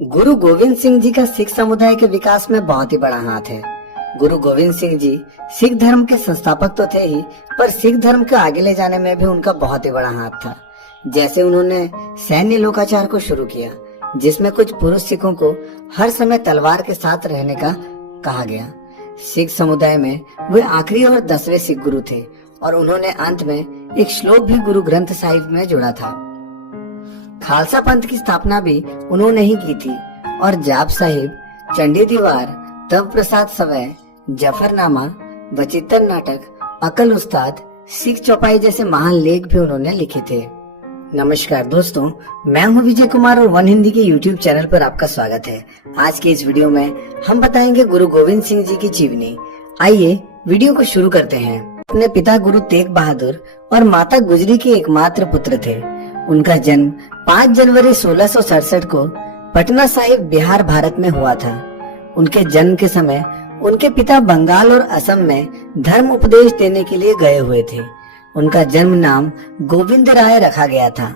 गुरु गोविंद सिंह जी का सिख समुदाय के विकास में बहुत ही बड़ा हाथ है। गुरु गोविंद सिंह जी सिख धर्म के संस्थापक तो थे ही, पर सिख धर्म को आगे ले जाने में भी उनका बहुत ही बड़ा हाथ था। जैसे उन्होंने सैन्य लोकाचार को शुरू किया, जिसमें कुछ पुरुष सिखों को हर समय तलवार के साथ रहने का कहा गया। सिख समुदाय में वे आखिरी और 10वें सिख गुरु थे और उन्होंने अंत में एक श्लोक भी गुरु ग्रंथ साहिब में जोड़ा था। खालसा पंथ की स्थापना भी उन्होंने ही की थी और जाप साहिब, चंडी दीवार, तब प्रसाद सवै, जफरनामा, वचित्तर नाटक, अकल उस्ताद, सिख चौपाई जैसे महान लेख भी उन्होंने लिखे थे। नमस्कार दोस्तों, मैं हूं विजय कुमार और वन हिंदी के यूट्यूब चैनल पर आपका स्वागत है। आज के इस वीडियो में हम बताएंगे गुरु गोविंद सिंह जी की जीवनी। आइए वीडियो को शुरू करते हैं। अपने पिता गुरु तेग बहादुर और माता गुजरी के एकमात्र पुत्र थे। उनका जन्म 5 जनवरी 1667 को पटना साहिब, बिहार, भारत में हुआ था। उनके जन्म के समय उनके पिता बंगाल और असम में धर्म उपदेश देने के लिए गए हुए थे। उनका जन्म नाम गोविंद राय रखा गया था।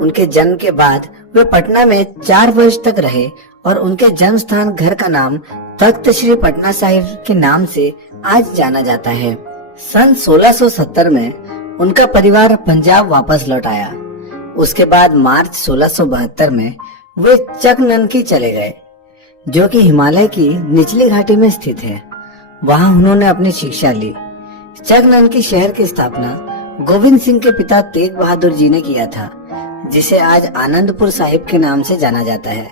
उनके जन्म के बाद वे पटना में 4 वर्ष तक रहे और उनके जन्म स्थान घर का नाम तख्त श्री पटना साहिब के नाम से आज जाना जाता है। सन 1670 में उनका परिवार पंजाब वापस लौट आया। उसके बाद मार्च 1672 में वे चकननकी चले गए, जो कि हिमालय की निचली घाटी में स्थित है। वहां उन्होंने अपनी शिक्षा ली। चकननकी शहर की स्थापना गोविंद सिंह के पिता तेग बहादुर जी ने किया था, जिसे आज आनंदपुर साहिब के नाम से जाना जाता है।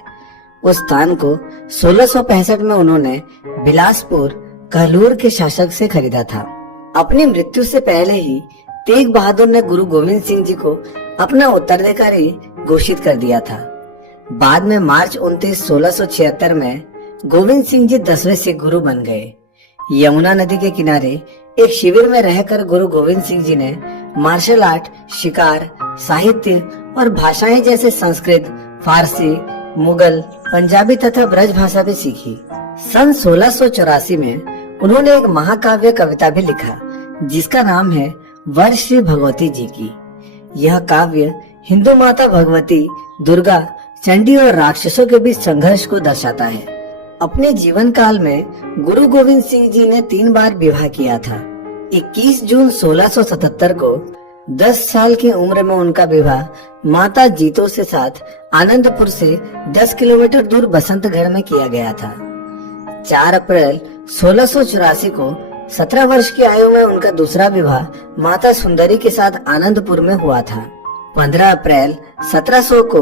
उस स्थान को 1665 में उन्होंने बिलासपुर, कहलूर के शासक से खरीदा था। अपनी मृत्यु से पहले ही तेग बहादुर ने गुरु गोविंद सिंह जी को अपना उत्तराधिकारी घोषित कर दिया था। बाद में मार्च 29, 1676 में गोविंद सिंह जी 10वें सिख गुरु बन गए। यमुना नदी के किनारे एक शिविर में रहकर गुरु गोविंद सिंह जी ने मार्शल आर्ट, शिकार, साहित्य और भाषाएं जैसे संस्कृत, फारसी, मुगल, पंजाबी तथा ब्रज भाषा भी सीखी। सन 1684 में उन्होंने एक महाकाव्य कविता भी लिखा, जिसका नाम है वर श्री भगवती जी की। यह काव्य हिंदू माता भगवती, दुर्गा, चंडी और राक्षसों के बीच संघर्ष को दर्शाता है। अपने जीवन काल में गुरु गोविंद सिंह जी ने 3 बार विवाह किया था। 21 जून 1677 को 10 साल की उम्र में उनका विवाह माता जीतो के साथ आनंदपुर से 10 किलोमीटर दूर बसंतगढ़ में किया गया था। 4 अप्रैल 1684 को 17 वर्ष की आयु में उनका दूसरा विवाह माता सुंदरी के साथ आनंदपुर में हुआ था। 15 अप्रैल 1700 को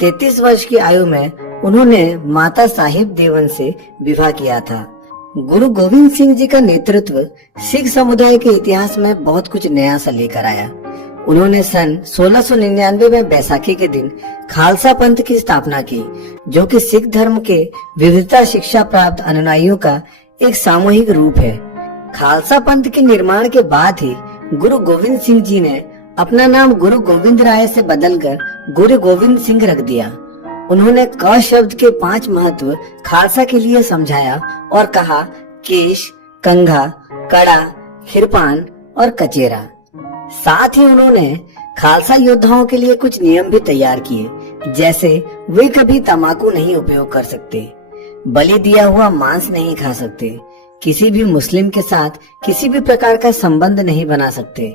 33 वर्ष की आयु में उन्होंने माता साहिब देवन से विवाह किया था। गुरु गोविंद सिंह जी का नेतृत्व सिख समुदाय के इतिहास में बहुत कुछ नया सा लेकर आया। उन्होंने सन 1699 में बैसाखी के दिन खालसा पंथ की स्थापना की, जो कि सिख धर्म के विविधता शिक्षा प्राप्त अनुयायियों का एक सामूहिक रूप है। खालसा पंथ के निर्माण के बाद ही गुरु गोविंद सिंह जी ने अपना नाम गुरु गोविंद राय से बदलकर गुरु गोविंद सिंह रख दिया। उन्होंने क शब्द के 5 महत्व खालसा के लिए समझाया और कहा केश, कंघा, कड़ा, खिरपान और कचेरा। साथ ही उन्होंने खालसा योद्धाओं के लिए कुछ नियम भी तैयार किए, जैसे वे कभी तंबाकू नहीं उपयोग कर सकते, बलि दिया हुआ मांस नहीं खा सकते, किसी भी मुस्लिम के साथ किसी भी प्रकार का संबंध नहीं बना सकते,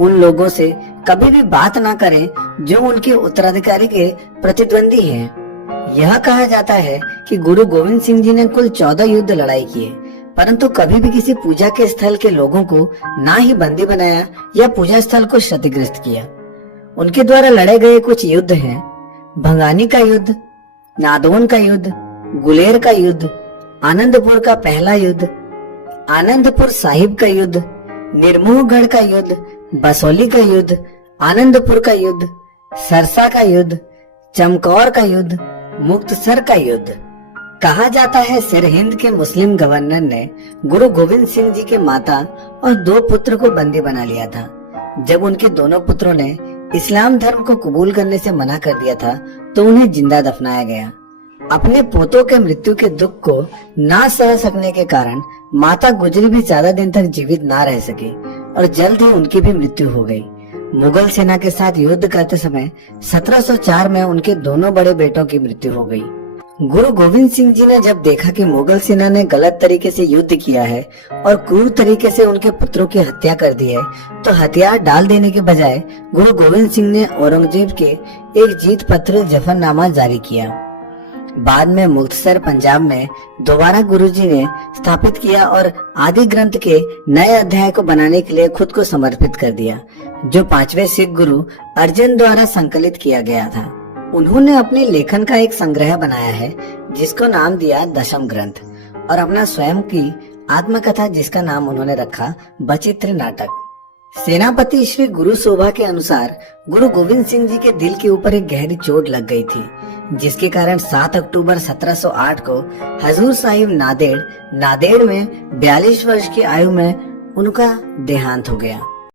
उन लोगों से कभी भी बात ना करें जो उनके उत्तराधिकारी के प्रतिद्वंदी हैं। यह कहा जाता है कि गुरु गोविंद सिंह जी ने कुल 14 युद्ध लड़ाई किए, परंतु कभी भी किसी पूजा के स्थल के लोगों को ना ही बंदी बनाया या पूजा स्थल को क्षतिग्रस्त किया। उनके द्वारा लड़े गए कुछ युद्ध हैं: भंगानी का युद्ध, नादौन का युद्ध, गुलेर का युद्ध, आनंदपुर का पहला युद्ध, आनंदपुर साहिब का युद्ध, निर्मोहगढ़ का युद्ध, बसौली का युद्ध, आनंदपुर का युद्ध, सरसा का युद्ध, चमकौर का युद्ध, मुक्तसर का युद्ध। कहा जाता है सरहिंद के मुस्लिम गवर्नर ने गुरु गोविंद सिंह जी के माता और 2 पुत्र को बंदी बना लिया था। जब उनके दोनों पुत्रों ने इस्लाम धर्म को कबूल करने से मना कर दिया था, तो उन्हें जिंदा दफनाया गया। अपने पोतों के मृत्यु के दुख को ना सह सकने के कारण माता गुजरी भी ज्यादा दिन तक जीवित ना रह सकी और जल्द ही उनकी भी मृत्यु हो गई। मुगल सेना के साथ युद्ध करते समय 1704 में उनके दोनों बड़े बेटों की मृत्यु हो गई। गुरु गोविंद सिंह जी ने जब देखा कि मुगल सेना ने गलत तरीके से युद्ध किया है और क्रूर तरीके से उनके पुत्रों की हत्या कर दी है, तो हथियार डाल देने के बजाय गुरु गोविंद सिंह ने औरंगजेब के एक जीत पत्र जफरनामा जारी किया। बाद में मुक्तसर पंजाब में दोबारा गुरुजी ने स्थापित किया और आदि ग्रंथ के नए अध्याय को बनाने के लिए खुद को समर्पित कर दिया, जो 5वें सिख गुरु अर्जन द्वारा संकलित किया गया था। उन्होंने अपने लेखन का एक संग्रह बनाया है जिसको नाम दिया दशम ग्रंथ, और अपना स्वयं की आत्मकथा जिसका नाम उन्होंने रखा बचित्र नाटक। सेनापति श्री गुरु शोभा के अनुसार गुरु गोविंद सिंह जी के दिल के ऊपर एक गहरी चोट लग गई थी, जिसके कारण 7 अक्टूबर 1708 को हजूर साहिब नांदेड़ में 42 वर्ष की आयु में उनका देहांत हो गया।